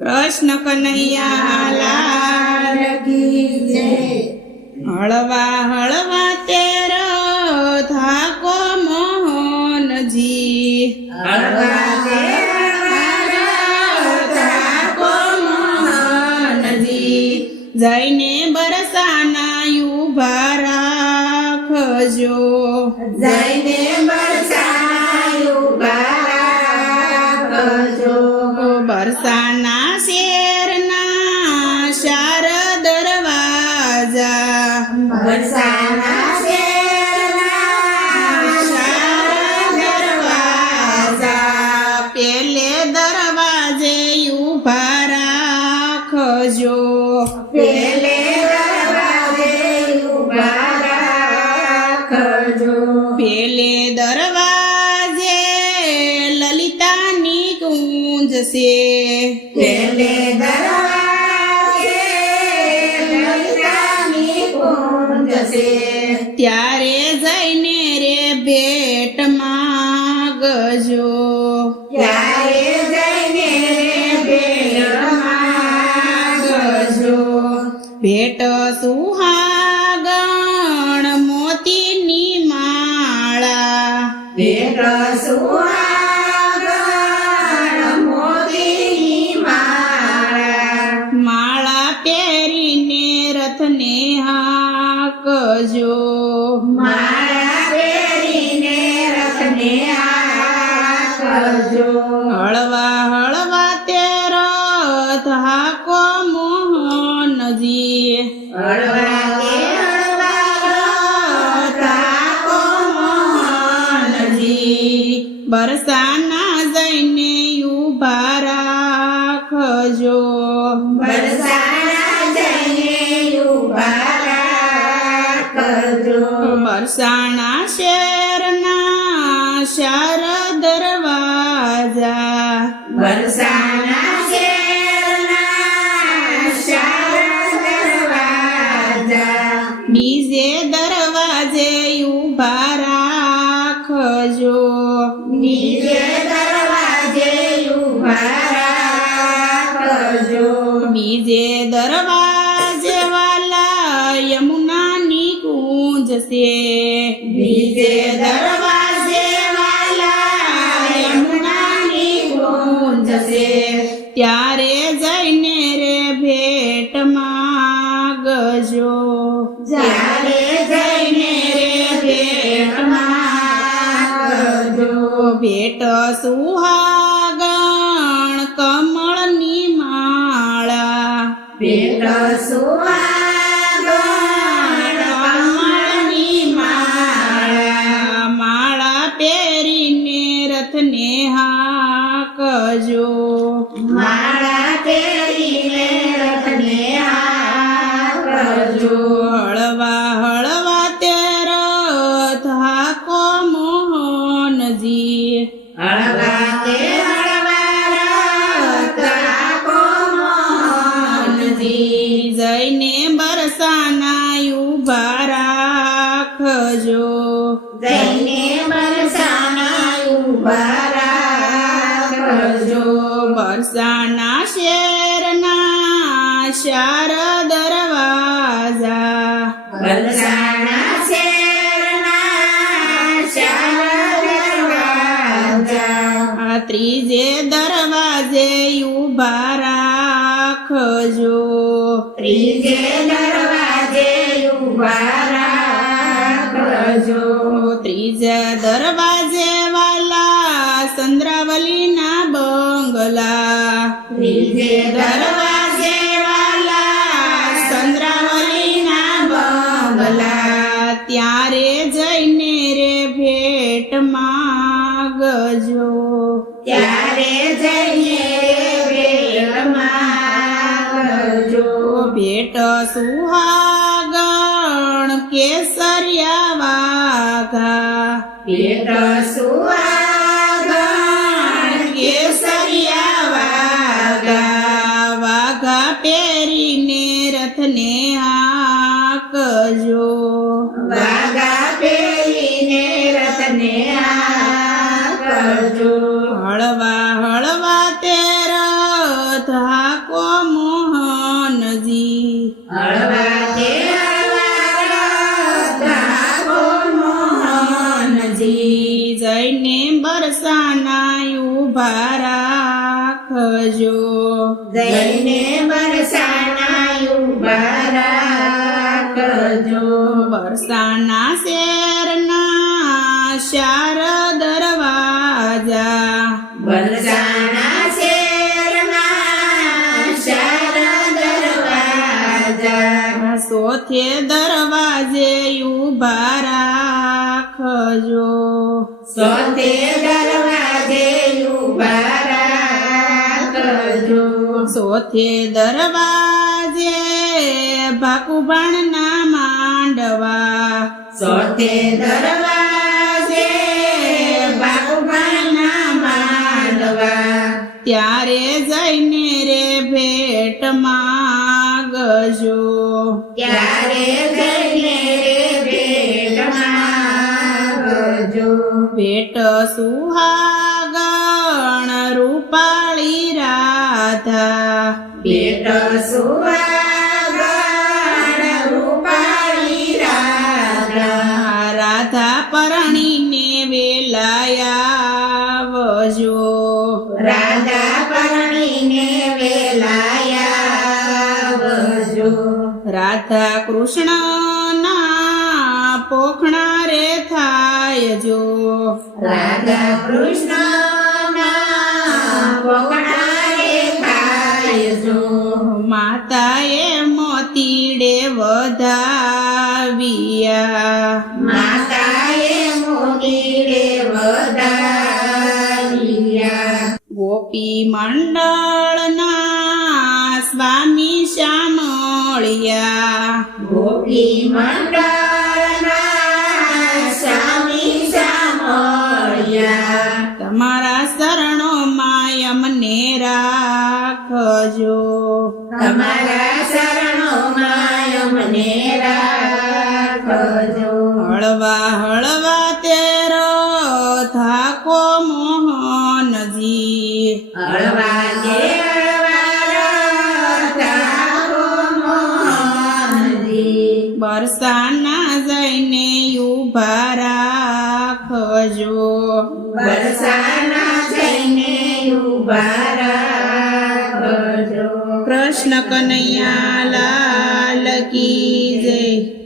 કૃષ્ણ કનૈયા લાલ કી જય। હળવા હળવા તેરો થાકો મોહનજી હળવા તેરો થાકો મોહનજી। જઈને બરસાના ઉભા રાખજો જઈને બરસાના ઉભા રાખજો। બરસાના શેરના શાર દરવાજા બરસાના શેરના શાર દરવાજા પેલે દરવાજે ઉભા રાખજો પેલે દરવાજે ઉભા રાખજો। પેલે દરવાજે લલિતાની કુંજ છે પેલે દરવાજે લલિતાની કુંજ છે। ત્યારે જઈને રે ભેટ માગજો ત્યારે જઈને ભેટ માગજો। ભેટ સુહાગણ મોતીની માળા ભેટ સુહાગણ મોતીની માળા। માળા પહેરીને રથને હાકજો માળા પહેરીને રથને હાંકજો। હળવા હળવા તેરો થાકો મોહનજી હળવા કે હળવા થાકો મોહનજી। બરસાના જઈને ઉભા રાખજો બરસાના જઈને ઉભા રાખજો। બરસાના શેરના શાર દરવાજા બરસાના શેરના શાર દરવાજા। બીજે દરવાજે ઉભા રાખજો નીચે દરવાજે ઉભા રાખજો। બીજે દરવાજે વાલા યમુનાની કુંજ છે બીજે દરવાજે વાલા યમુનાની કુંજ છે। ત્યારે જઈને રે ભેટ માગજો જ્યારે જઈને ભેટ માગજો। ભેટ સુહાગણ કમળની માળા ભેટ સુહાગણ કમળની માળા। માળા પહેરીને રથને હાકજો માળા પહેરીને રથને હાંકજો। હળવા હળવા તેરો થાકો મોહનજી હળવા તે હળવા થાકો મોહનજી। જઈને બરસાના ઉભા રાખજો જઈને બરસાના ઉભા રાખજો। બરસાના શેરના શાર દરવાજા બરસાના શેરના શાર દરવાજા। ત્રીજે દરવાજે ઉભા રાખજો ત્રીજે દરવાજે ઉભા રાખજો। ત્રીજા દરવાજે વાલા ચંદ્રાવલીના બંગલા ત્રીજે દરવાજે વાલા ચંદ્રાવલીના બંગલા ત્યારે જઈને રે ભેટ માગજો ત્યારે જઈને ભેટ માગજો। ભેટ સુહાગણ કેસરિયા વાઘા ભેટ સુહાગણ કેસરિયા વાઘા વાઘા પહેરીને રથને હાકજો વાઘા પહેરીને રથને હાંકજો। હળવા હળવા તેરો થાકો ઠાકો મોહનજી હળવા તે ઠાકો મોહનજી જઈને બરસાના ઉભા રાખજો જઈને બરસાના ઉભા રાખજો બરસાના શેરના ચાર દરવાજા બરસાના શેરના ચાર દરવાજા સોથે દરવાજે ઉભા રાખજો સોતે દરવાજે ઉભા રાખજો સોથે દરવાજે ભાકુભાણના માંડવા સોતે દરવાજે બાપુભાના માંડવા ત્યારે જઈને રે ભેટ માગજો ત્યારે જઈને રે ભેટ માંગજો ભેટ સુહાગણ રૂપાળી રાધા ભેટ સુવાગણ રૂપાળી રાધા રાધા પરણીને વેલાયાવજો રાધા પરણીને વેલાયાવજો રાધા કૃષ્ણના પોખણા રે થાય જો રાધા કૃષ્ણના પોકણા રે થાય જો માતાએ મોતીડે વધાવ્યા માતાએ મોતીડે વધાવ્યા ગોપી મંડળના સ્વામી શામળિયા ગોપી મંડળના સ્વામી સામળ્યા તમારા શરણોમાં અમને રાખજો તમારા શરણોમાં અમને રાખજો હળવા હળવા તેરો થાકો મોહનજી હળવા ઠાકો મોહનજી બરસાના જઈને ઉભા રાખજો બરસાના જઈને ઉભા રાખજો કૃષ્ણ કનૈયા લાલ કી જય